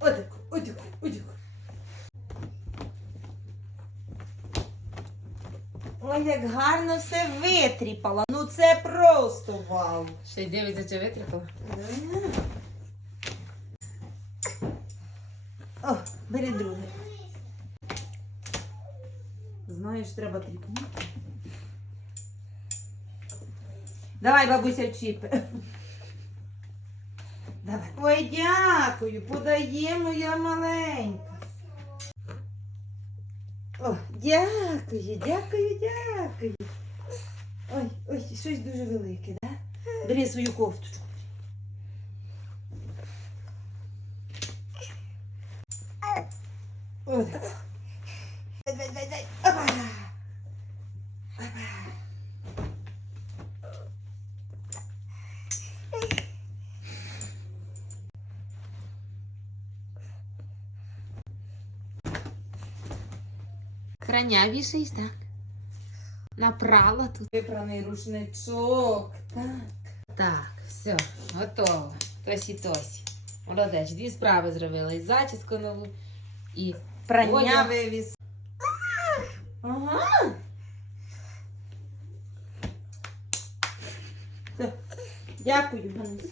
Отаку, отаку, отаку. Ой, як гарно все витріпало. Ну це просто вау. Ще й дивиться, чи витріпала. О, бери друге. Знаєш, треба тріпнути. Давай, бабуся, чіпи. Давай. Ой, дякую, подає моя маленька. О, дякую, дякую, дякую. Ой, ой, щось дуже велике, да? Бери свою кофточку. Ой. Дай, дай, дай, Опа. Так? Напрала тут. Випраний рушничок. Так. Так, все, готово. Тосі тосі. Молодець, дві справи зробила. І зачіску нову, і Прання вивіз. Ага. Дякую, Гануська.